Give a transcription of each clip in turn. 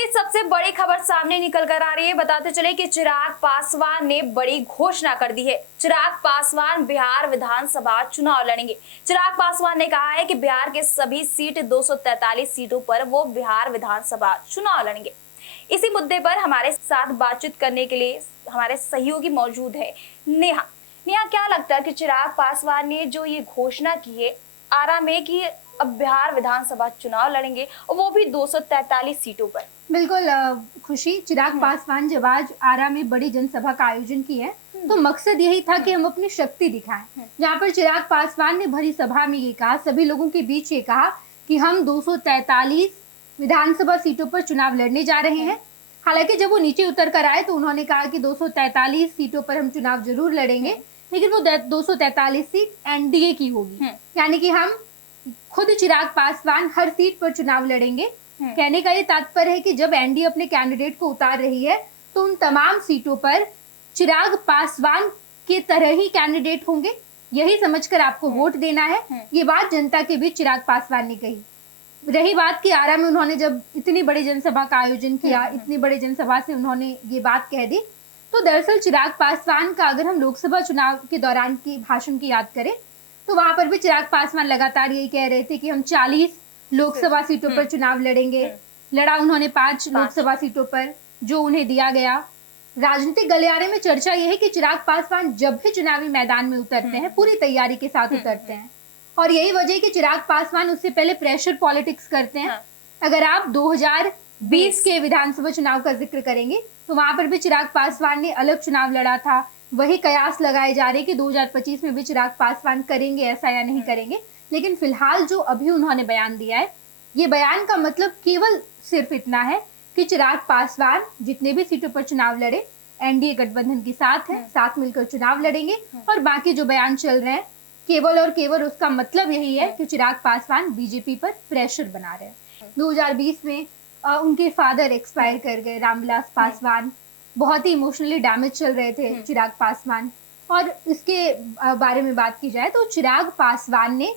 की सबसे बड़ी खबर सामने निकल कर आ रही है। बताते चले कि चिराग पासवान ने बड़ी घोषणा कर दी है। चिराग पासवान बिहार विधानसभा चुनाव लड़ेंगे। चिराग पासवान ने कहा है कि बिहार के सभी सीट 243 सीटों पर वो बिहार विधानसभा चुनाव लड़ेंगे। इसी मुद्दे पर हमारे साथ बातचीत करने के लिए हमारे सहयोगी मौजूद है नेहा। नेहा, क्या लगता है कि चिराग पासवान ने जो ये घोषणा की है आरा में कि अब बिहार विधानसभा चुनाव लड़ेंगे और वो भी 243 सीटों पर? बिल्कुल खुशी, चिराग पासवान जब आज आरा में बड़ी जनसभा का आयोजन किया है तो मकसद यही था कि हम अपनी शक्ति दिखाएं। जहां पर चिराग पासवान ने भरी सभा में ये कहा, सभी लोगों के बीच ये कहा कि हम 243 विधानसभा सीटों पर चुनाव लड़ने जा रहे हैं। हालांकि जब वो नीचे उतर कर आए तो उन्होंने कहा कि 243 सीटों पर हम चुनाव जरूर लड़ेंगे, लेकिन वो 243 सीट एनडीए की होगी, यानी कि हम खुद चिराग पासवान हर सीट पर चुनाव लड़ेंगे। कहने का ये तात्पर्य है कि जब एनडीए अपने कैंडिडेट को उतार रही है तो उन तमाम सीटों पर चिराग पासवान के तरह ही कैंडिडेट होंगे, यही समझकर आपको वोट देना है। ये बात जनता के बीच चिराग पासवान ने कही। रही बात की आरा में उन्होंने जब इतनी बड़ी जनसभा का आयोजन किया, इतनी बड़ी जनसभा से उन्होंने ये बात कह दी, तो दरअसल चिराग पासवान का अगर हम लोकसभा चुनाव के दौरान की भाषण की याद करें तो वहां पर भी चिराग पासवान लगातार यही कह रहे थे कि हम 40 लोकसभा सीटों पर चुनाव लड़ेंगे। लड़ा उन्होंने 5 लोकसभा सीटों पर, जो उन्हें दिया गया। राजनीतिक गलियारे में चर्चा यह है कि चिराग पासवान जब भी चुनावी मैदान में उतरते हैं पूरी तैयारी के साथ उतरते हैं, और यही वजह है कि चिराग पासवान उससे पहले प्रेशर पॉलिटिक्स करते हैं। अगर आप 2020 के विधानसभा चुनाव का जिक्र करेंगे तो वहां पर भी चिराग पासवान ने अलग चुनाव लड़ा था। वही कयास लगाए जा रहे कि 2025 में भी चिराग पासवान करेंगे ऐसा या नहीं करेंगे। लेकिन फिलहाल जो अभी उन्होंने बयान दिया है, ये बयान का मतलब केवल सिर्फ इतना है कि चिराग पासवान जितने भी सीटों पर चुनाव लड़े एनडीए गठबंधन के साथ है, साथ मिलकर चुनाव लड़ेंगे। और बाकी जो बयान चल रहे हैं केवल और केवल उसका मतलब यही है कि चिराग पासवान बीजेपी पर प्रेशर बना रहे हैं। 2020 में उनके फादर एक्सपायर कर गए, रामविलास पासवान। बहुत ही इमोशनली डैमेज चल रहे थे चिराग पासवान। और इसके बारे में बात की जाए तो चिराग पासवान ने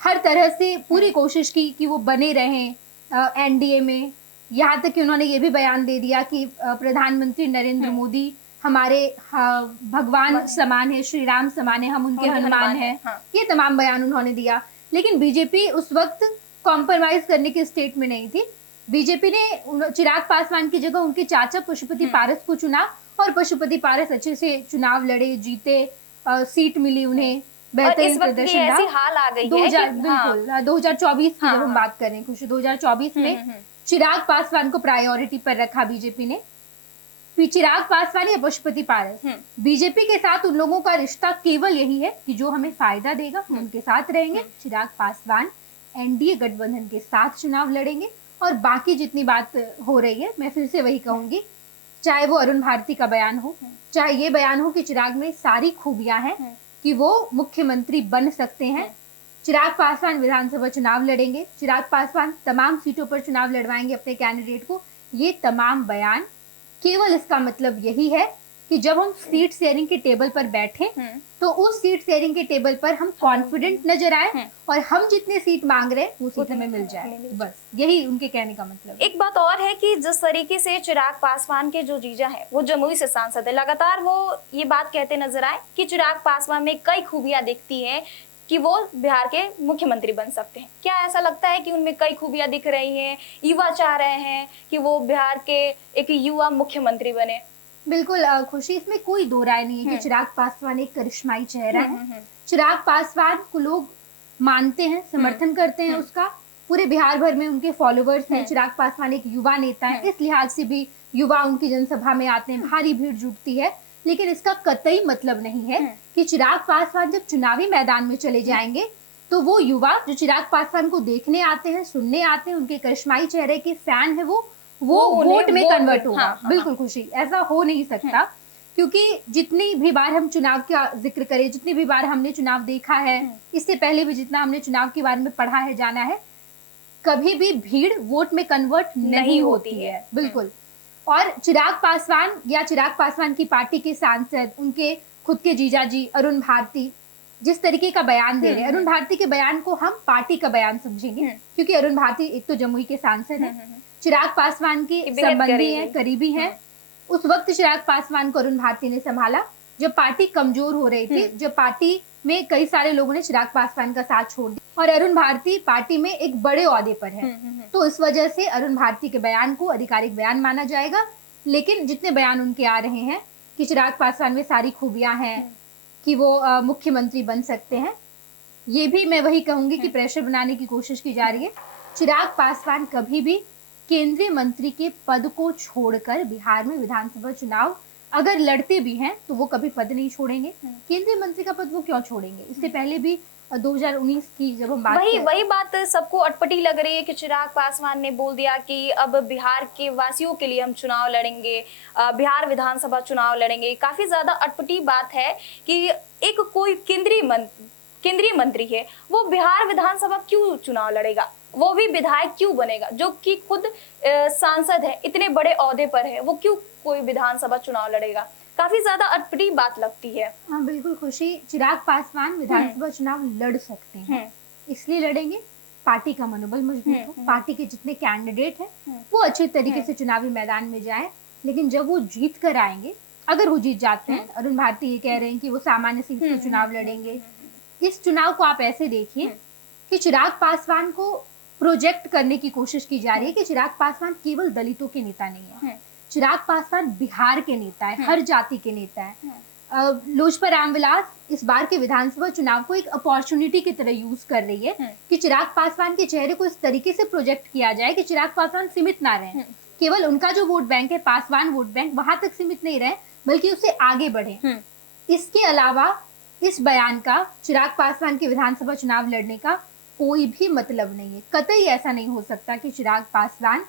हर तरह से पूरी कोशिश की कि वो बने रहें एनडीए में। यहाँ तक कि उन्होंने ये भी बयान दे दिया कि प्रधानमंत्री नरेंद्र मोदी हमारे भगवान समान है, श्री राम समान है, हम उनके हनुमान हैं। ये तमाम बयान उन्होंने दिया। लेकिन बीजेपी उस वक्त कॉम्प्रोमाइज करने के स्टेट में नहीं थी। बीजेपी ने चिराग पासवान की जगह उनके चाचा पशुपति पारस को चुना और पशुपति पारस अच्छे से चुनाव लड़े, जीते, सीट मिली उन्हें, बेहतरीन प्रदर्शन रहा। ऐसी हाल आ गई है बिल्कुल 2024 की जब हम बात करें खुशी, 2024 में चिराग पासवान को प्रायोरिटी पर रखा बीजेपी ने। फिर चिराग पासवान या पशुपति पारस, बीजेपी के साथ उन लोगों का रिश्ता केवल यही है कि जो हमें फायदा देगा हम उनके साथ रहेंगे। चिराग पासवान एनडीए गठबंधन के साथ चुनाव लड़ेंगे। और बाकी जितनी बात हो रही है, मैं फिर से वही कहूंगी, चाहे वो अरुण भारती का बयान हो, चाहे ये बयान हो कि चिराग में सारी खूबियां हैं कि वो मुख्यमंत्री बन सकते हैं। चिराग पासवान विधानसभा चुनाव लड़ेंगे, चिराग पासवान तमाम सीटों पर चुनाव लड़वाएंगे अपने कैंडिडेट को। ये तमाम बयान केवल इसका मतलब यही है कि जब हम सीट शेयरिंग के टेबल पर बैठे तो उस सीट शेयरिंग के टेबल पर हम कॉन्फिडेंट नजर आए और हम जितने सीट मांग रहे हैं वो सीट हमें मिल जाए। बस यही उनके कहने का मतलब। एक बात और है कि जिस तरीके से चिराग पासवान के जो जीजा हैं वो जमुई से सांसद है, लगातार वो ये बात कहते नजर आए कि चिराग पासवान में कई खूबियां दिखती हैं कि वो बिहार के मुख्यमंत्री बन सकते हैं। क्या ऐसा लगता है कि उनमें कई खूबियां दिख रही हैं, युवा चाह रहे हैं कि वो बिहार के एक युवा मुख्यमंत्री बने? बिल्कुल खुशी, इसमें कोई दो राय नहीं है कि चिराग पासवान एक करिश्माई चेहरा है। चिराग पासवान को लोग मानते हैं, समर्थन करते हैं उसका। पूरे बिहार भर में उनके फॉलोअर्स हैं। चिराग पासवान एक युवा नेता है, इस लिहाज से भी युवा उनकी जनसभा में आते हैं, भारी भीड़ जुटती है। लेकिन इसका कतई मतलब नहीं है कि चिराग पासवान जब चुनावी मैदान में चले जाएंगे तो वो युवा जो चिराग पासवान को देखने आते हैं, सुनने आते हैं, उनके करिश्माई चेहरे के फैन है, वो वोट में कन्वर्ट होगा। बिल्कुल खुशी, ऐसा हो नहीं सकता। क्योंकि जितनी भी बार हम चुनाव का जिक्र करें, जितनी भी बार हमने चुनाव देखा है, इससे पहले भी जितना हमने चुनाव के बारे में पढ़ा है, जाना है, कभी भी भीड़ वोट में कन्वर्ट नहीं होती है। बिल्कुल। और चिराग पासवान या चिराग पासवान की पार्टी के सांसद, उनके खुद के जीजाजी अरुण भारती जिस तरीके का बयान दे रहे हैं, अरुण भारती के बयान को हम पार्टी का बयान समझेंगे क्योंकि अरुण भारती एक तो जमुई के सांसद हैं। चिराग पासवान के कि बेहद संबंधी करीबी। हैं, करीबी हैं। उस वक्त चिराग पासवान को अरुण भारती ने संभाला जब पार्टी कमजोर हो रही थी, जब पार्टी में कई सारे लोगों ने चिराग पासवान का साथ छोड़ दिया और अरुण भारती पार्टी में एक बड़े ओहदे पर है। तो इस वजह से अरुण भारती के बयान को आधिकारिक बयान माना जाएगा। लेकिन जितने बयान उनके आ रहे हैं कि चिराग पासवान में सारी खूबियां हैं, कि वो मुख्यमंत्री बन सकते हैं, ये भी मैं वही कहूंगी कि प्रेशर बनाने की कोशिश की जा रही है। चिराग पासवान कभी भी केंद्रीय मंत्री के पद को छोड़कर बिहार में विधानसभा चुनाव अगर लड़ते भी हैं तो वो कभी पद नहीं छोड़ेंगे। केंद्रीय मंत्री का पद वो क्यों छोड़ेंगे? इससे पहले भी 2019 की जब हम बात वही बात सबको अटपटी लग रही है कि चिराग पासवान ने बोल दिया कि अब बिहार के वासियों के लिए हम चुनाव लड़ेंगे, बिहार विधानसभा चुनाव लड़ेंगे। काफी ज्यादा अटपटी बात है कि एक कोई केंद्रीय मंत्री है, वो बिहार विधानसभा क्यों चुनाव लड़ेगा? वो भी विधायक क्यों बनेगा जो कि खुद सांसद है, इतने बड़े ओहदे पर है, वो क्यों कोई विधानसभा चुनाव लड़ेगा? काफी ज्यादा अटपटी बात लगती है। हाँ बिल्कुल खुशी, चिराग पासवान विधानसभा चुनाव लड़ सकते हैं। इसलिए लड़ेंगे पार्टी का मनोबल मजबूत हो, पार्टी के जितने कैंडिडेट हैं वो अच्छे तरीके से चुनावी मैदान में जाएं। लेकिन जब वो जीत कर आएंगे, अगर वो जीत जाते हैं, अरुण भारती ये कह रहे हैं कि वो सामान्य सीट से चुनाव लड़ेंगे। इस चुनाव को आप ऐसे देखिए कि चिराग पासवान को प्रोजेक्ट करने की कोशिश की जा रही है कि चिराग पासवान केवल दलितों के नेता नहीं है, चिराग पासवान बिहार के नेता है, हर जाति के नेता है। लोजपा रामविलास इस बार के विधानसभा चुनाव को एक अपॉर्चुनिटी की तरह यूज कर रही है कि चिराग पासवान के चेहरे को इस तरीके से प्रोजेक्ट किया जाए कि चिराग पासवान सीमित ना रहे, केवल उनका जो वोट बैंक है, पासवान वोट बैंक, वहां तक सीमित नहीं रहे बल्कि उससे आगे बढ़े। इसके अलावा इस बयान का चिराग पासवान के विधानसभा चुनाव लड़ने का कोई भी मतलब नहीं है। कतई ऐसा नहीं हो सकता कि चिराग पासवान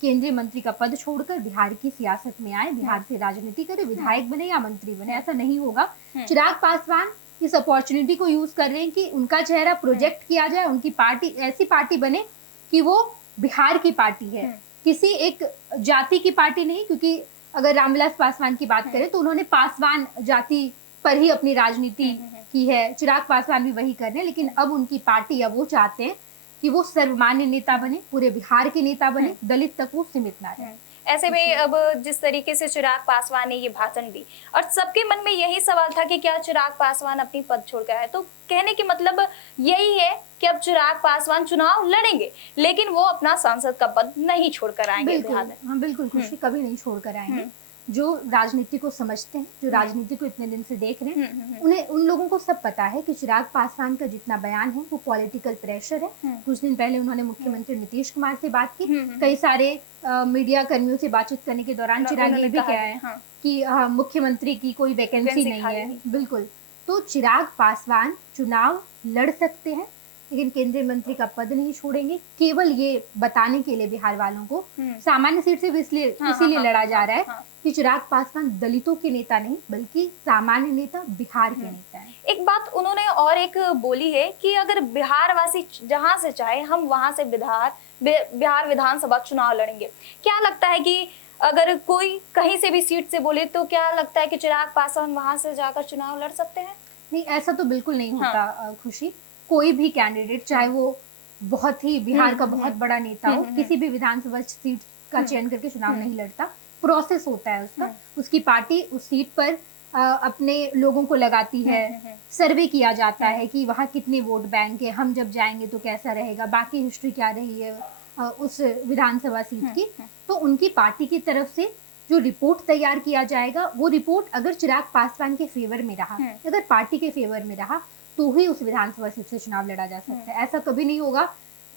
केंद्रीय मंत्री का पद छोड़कर बिहार की सियासत में आए, बिहार से राजनीति करे, विधायक बने या मंत्री बने, ऐसा नहीं होगा। चिराग पासवान इस अपॉर्चुनिटी को यूज कर रहे हैं कि उनका चेहरा प्रोजेक्ट किया जाए, उनकी पार्टी ऐसी पार्टी बने कि वो बिहार की पार्टी है, किसी एक जाति की पार्टी नहीं। क्योंकि अगर रामविलास पासवान की बात करें तो उन्होंने पासवान जाति पर ही अपनी राजनीति की है, चिराग पासवान भी वही कर रहे हैं। लेकिन अब उनकी पार्टी, अब वो चाहते हैं कि वो सर्वमान्य नेता बने, पूरे बिहार के नेता बने, दलित तक वो सीमित ना रहे। ऐसे में अब जिस तरीके से चिराग पासवान ने ये भाषण दी और सबके मन में यही सवाल था कि क्या चिराग पासवान अपनी पद छोड़कर आए, तो कहने के मतलब यही है कि अब चिराग पासवान चुनाव लड़ेंगे लेकिन वो अपना सांसद का पद नहीं छोड़कर आएंगे बिहार में। हाँ बिल्कुल खुशी, कभी नहीं छोड़कर आएंगे। जो राजनीति को समझते हैं, जो राजनीति को इतने दिन से देख रहे हैं, उन्हें, उन लोगों को सब पता है कि चिराग पासवान का जितना बयान है वो पॉलिटिकल प्रेशर है। कुछ दिन पहले उन्होंने मुख्यमंत्री नीतीश कुमार से बात की, कई सारे मीडिया कर्मियों से बातचीत करने के दौरान चिराग ने भी कहा है कि मुख्यमंत्री की कोई वैकेंसी नहीं है। बिल्कुल, तो चिराग पासवान चुनाव लड़ सकते हैं लेकिन केंद्रीय मंत्री का पद नहीं छोड़ेंगे। केवल ये बताने के लिए बिहार वालों को, सामान्य सीट से भी इसीलिए लड़ा जा रहा है कि चिराग पासवान दलितों के नेता नहीं बल्कि सामान्य नेता, बिहार के नेता है। एक बात उन्होंने और एक बोली है कि अगर बिहार वासी जहां से चाहे हम वहां से बिहार विधानसभा चुनाव लड़ेंगे। क्या लगता है कि अगर कोई कहीं से भी सीट से बोले तो क्या लगता है कि चिराग पासवान वहां से जाकर चुनाव लड़ सकते हैं? नहीं, ऐसा तो बिल्कुल नहीं होता खुशी। कोई भी कैंडिडेट, चाहे वो बहुत ही बिहार का बहुत बड़ा नेता हो, किसी भी विधानसभा सीट का चयन करके चुनाव नहीं लड़ता। प्रोसेस होता है उसका, उसकी पार्टी उस सीट पर अपने लोगों को लगाती है, सर्वे किया जाता है कि वहाँ कितने वोट बैंक है, हम जब जाएंगे तो कैसा रहेगा, बाकी हिस्ट्री क्या रही है उस विधानसभा सीट की। तो उनकी पार्टी की तरफ से जो रिपोर्ट तैयार किया जाएगा, वो रिपोर्ट अगर चिराग पासवान के फेवर में रहा, अगर पार्टी के फेवर में रहा तो ही उस विधानसभा सीट से चुनाव लड़ा जा सकता है। ऐसा कभी नहीं होगा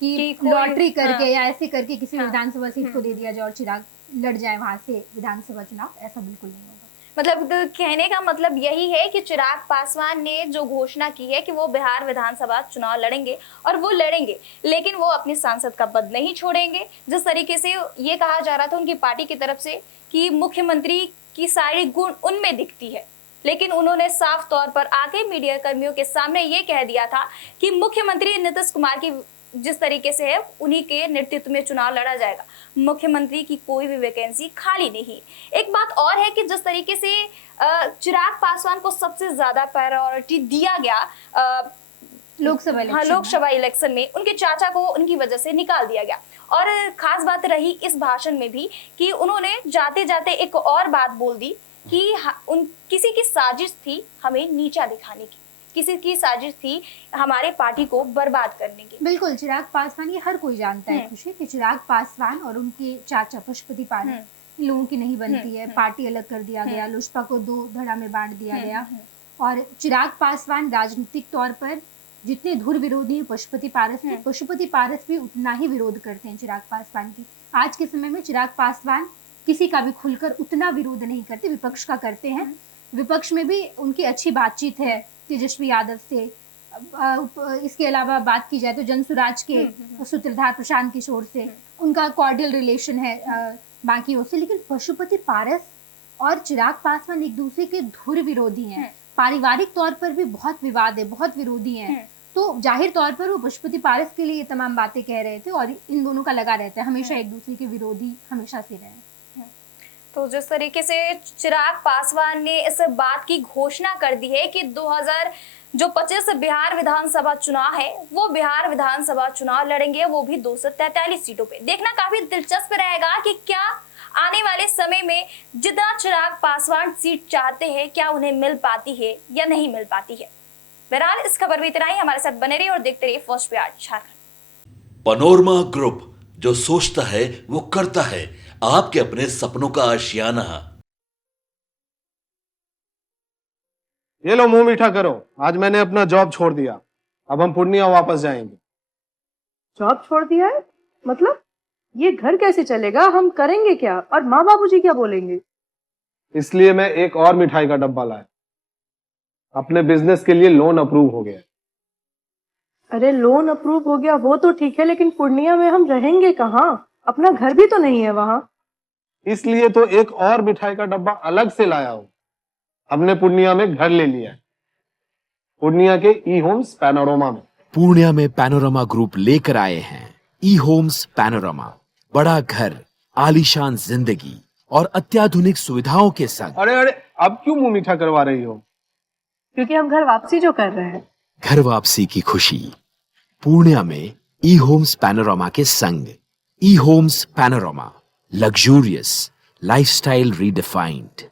कि लॉटरी करके या ऐसे करके किसी विधानसभा सीट को दे दिया जाए और चिराग लड़ जाए वहां से विधानसभा चुनाव, ऐसा बिल्कुल नहीं होगा। मतलब कहने का मतलब यही है कि चिराग पासवान ने जो घोषणा की है कि वो बिहार विधानसभा चुनाव लड़ेंगे और वो लड़ेंगे लेकिन वो अपने सांसद का पद नहीं छोड़ेंगे। जिस तरीके से ये कहा जा रहा था उनकी पार्टी की तरफ से कि मुख्यमंत्री की सारी गुण उनमें दिखती है, लेकिन उन्होंने साफ तौर पर आके मीडिया कर्मियों के सामने ये कह दिया था कि मुख्यमंत्री नीतीश कुमार की जिस तरीके से है उन्हीं के नेतृत्व में चुनाव लड़ा जाएगा, मुख्यमंत्री की कोई भी वैकेंसी खाली नहीं। एक बात और है कि जिस तरीके से चिराग पासवान को सबसे ज्यादा प्रायोरिटी दिया गया लोकसभा इलेक्शन में, उनके चाचा को उनकी वजह से निकाल दिया गया और खास बात रही इस भाषण में भी कि उन्होंने जाते जाते एक और बात बोल दी कि किसी की साजिश थी हमें नीचा दिखाने की, किसी की साजिश थी हमारे पार्टी को बर्बाद करने की। बिल्कुल, चिराग पासवान ये हर कोई जानता है खुशी कि चिराग पासवान और उनके चाचा पशुपति पारस इन लोगों की नहीं बनती है। पार्टी अलग कर दिया गया, लोजपा को 2 धड़ा में बांट दिया गया और चिराग पासवान राजनीतिक तौर पर जितने धुर विरोधी हैं पशुपति पारस भी उतना ही विरोध करते हैं चिराग पासवान की। आज के समय में चिराग पासवान किसी का भी खुलकर उतना विरोध नहीं करते, विपक्ष का करते हैं। विपक्ष में भी उनकी अच्छी बातचीत है तेजस्वी यादव से। इसके अलावा बात की जाए तो जनसुराज के सूत्रधार प्रशांत किशोर से उनका कॉर्डियल रिलेशन है बाकियों से। लेकिन पशुपति पारस और चिराग पासवान एक दूसरे के धुर विरोधी हैं, पारिवारिक तौर पर भी बहुत विवाद है, बहुत विरोधी हैं। तो जाहिर तौर पर वो पशुपति पारस के लिए ये तमाम बातें कह रहे थे और इन दोनों का लगा रहता है हमेशा एक दूसरे के विरोधी हमेशा से रहे। तो जिस तरीके से चिराग पासवान ने इस बात की घोषणा कर दी है कि 2025 बिहार विधानसभा चुनाव है, वो बिहार विधानसभा चुनाव लड़ेंगे, वो भी 243 सीटों पे। देखना काफी दिलचस्प रहेगा कि क्या आने वाले समय में जितना चिराग पासवान सीट चाहते हैं क्या उन्हें मिल पाती है या नहीं मिल पाती है। बहरहाल इस खबर में इतना ही। हमारे साथ बने रहिए और देखते रहिए first Bihar Jharkhand. Panorama group, जो सोचता है वो करता है, आपके अपने सपनों का आशियाना। ये लो मुंह मीठा करो, आज मैंने अपना जॉब छोड़ दिया, अब हम पूर्णिया वापस जाएंगे। जॉब छोड़ दिया है? मतलब ये घर कैसे चलेगा, हम करेंगे क्या और माँ बाबूजी क्या बोलेंगे? इसलिए मैं एक और मिठाई का डब्बा लाया, अपने बिजनेस के लिए लोन अप्रूव हो गया। अरे लोन अप्रूव हो गया वो तो ठीक है, लेकिन पूर्णिया में हम रहेंगे कहाँ? अपना घर भी तो नहीं है वहाँ। इसलिए तो एक और मिठाई का डब्बा अलग से लाया हूँ। हमने पूर्णिया में घर ले लिया है, पूर्णिया के ई होम्स पैनोरमा में। पूर्णिया में पैनोरमा ग्रुप लेकर आए हैं ई होम्स पैनोरमा। बड़ा घर, आलीशान जिंदगी और अत्याधुनिक सुविधाओं के संग। अरे अरे, अब क्यों मुंह मीठा करवा रही हो? क्योंकि हम घर वापसी जो कर रहे हैं। घर वापसी की खुशी पूर्णिया में ई होम्स पैनोरमा के संग। E Homes Panorama, luxurious lifestyle redefined.